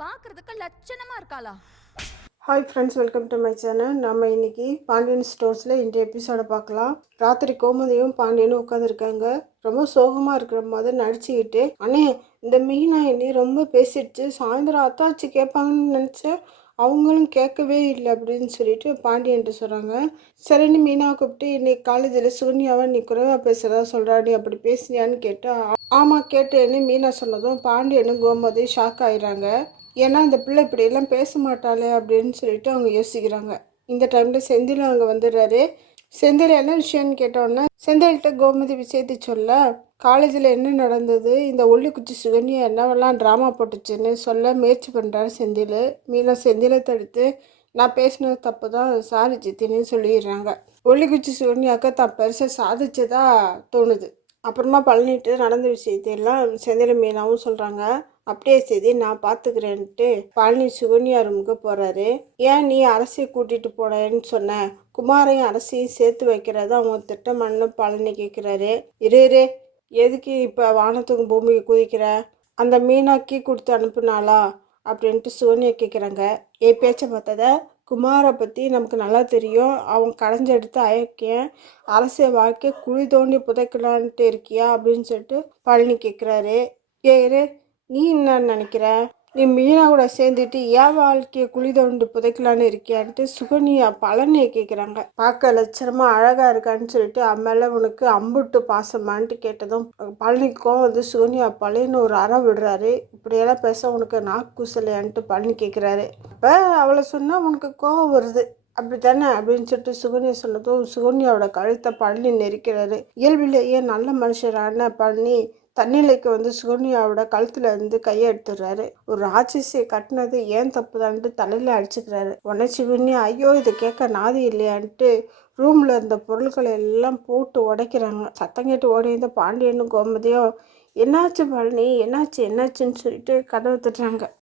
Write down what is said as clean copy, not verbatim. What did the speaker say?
பாக்குறதுக்கு லட்சணமா இருக்காளா? Hi friends, welcome to my channel. நம்ம இன்னைக்கு பாண்டியன் ஸ்டோர்ஸில் இன்றைய எபிசோடை பார்க்கலாம். ராத்திரி கோமதியும் பாண்டியனும் உட்காந்துருக்காங்க. ரொம்ப சோகமாக இருக்கிற மாதிரி நடிச்சுக்கிட்டு, அண்ணே இந்த மீனா என்னை ரொம்ப பேசிடுச்சு, சாயந்தரம் அத்தாச்சி கேட்பாங்கன்னு நினச்சேன், அவங்களும் கேட்கவே இல்லை அப்படின்னு சொல்லிட்டு பாண்டியன்ட்டு சொல்கிறாங்க. சரின்னு மீனா கூப்பிட்டு, இன்னைக்கு காலேஜில் சூன்யாவை நீ குறைவாக பேசுகிறதா சொல்கிறாடி, அப்படி பேசுனியான்னு கேட்டால் ஆமாம் கேட்டேன்னு மீனா சொன்னதும் பாண்டியனும் கோமதி ஷாக் ஆயிடுறாங்க. ஏன்னா இந்த பிள்ளை இப்படியெல்லாம் பேச மாட்டாளே அப்படின்னு சொல்லிட்டு அவங்க யோசிக்கிறாங்க. இந்த டைமில் செந்தில் அங்கே வந்துடுறாரு. செந்தில் என்ன விஷயம்னு கேட்டோன்னே செந்தில்கிட்ட கோமதி விஷயத்தை சொல்ல, காலேஜில் என்ன நடந்தது, இந்த ஒல்லிக்குச்சி சுகன்யா என்னவெல்லாம் ட்ராமா போட்டுச்சுன்னு சொல்ல முயற்சி பண்ணுறாரு செந்தில். மீனா செந்திலை தடுத்து, நான் பேசினது தப்பு தான், சாரி சித்தின்னு சொல்லிடுறாங்க. ஒல்லிக்குச்சி சுகன்யாவுக்கு தான் பெருசாக சாதிச்சதா தோணுது. அப்புறமா பழனிட்டு நடந்த விஷயத்தையெல்லாம் செந்தில் மீனாவும் சொல்கிறாங்க. அப்படியே செய்தி நான் பார்த்துக்கிறேன்ட்டு பழனி சுகன்யா ரூமுக்கு போகிறாரு. ஏன் நீ அரசியை கூட்டிகிட்டு போனேன்னு சொன்ன, குமாரையும் அரசியையும் சேர்த்து வைக்கிறத அவன் திட்டமானு பழனி கேட்குறாரு. இரு எதுக்கு இப்போ வானத்துக்கு பூமிக்கு குதிக்கிற, அந்த மீனாக்கி கொடுத்து அனுப்புனாளா அப்படின்ட்டு சுகன்யா கேட்குறாங்க. என் பேச்சை பார்த்தத குமாரை பற்றி நமக்கு நல்லா தெரியும், அவன் கடைஞ்செடுத்து அயக்கேன் அரசியல் வாழ்க்கை குழி தோண்டி புதைக்கலான்ட்டு இருக்கியா அப்படின்னு சொல்லிட்டு பழனி கேட்குறாரு. ஏறு, நீ என்ன நினைக்கிற, நீ மீனா கூட சேர்ந்துட்டு ஏன் வாழ்க்கையை குழி தோண்டி புதைக்கலான்னு இருக்கியான்ட்டு சுகன்யா பழனியை கேட்குறாங்க. பார்க்க லட்சணமாக அழகாக இருக்கான்னு சொல்லிட்டு அம்மால உனக்கு அம்புட்டு பாசமான்ட்டு கேட்டதும் பழனிக்கும் வந்து சுகன்யா பழையன்னு ஒரு அற விடுறாரு. இப்படியெல்லாம் பேச உனக்கு நாக்கு கூசலையான்ட்டு பழனி கேட்குறாரு. அப்போ அவளை சொன்னால் உனக்கு கோவம் வருது அப்படி தானே அப்படின்னு சொல்லிட்டு சுகன்யா சொன்னதும் சுகன்யாவோட கழுத்தை பழனி நெரிக்கிறாரு. இயல்பிலேயே நல்ல மனுஷரான பழனி தண்ணிலைக்கு வந்து சுகன்யாவோட கழுத்துல இருந்து கையை எடுத்துடுறாரு. ஒரு ராட்சசியை கட்டினது ஏன் தப்பு தான்ட்டு தலையில அடிச்சுக்கிறாரு. உடனே சுகன்யா ஐயோ இதை கேட்க நாதி இல்லையான்ட்டு ரூம்ல இருந்த பொருட்களை எல்லாம் போட்டு உடைக்கிறாங்க. சத்தம் கேட்டு ஓடி இருந்த பாண்டியனும் கோமதியும் என்னாச்சு பழனி, என்னாச்சுன்னு சொல்லிட்டு கதவை தட்டுறாங்க.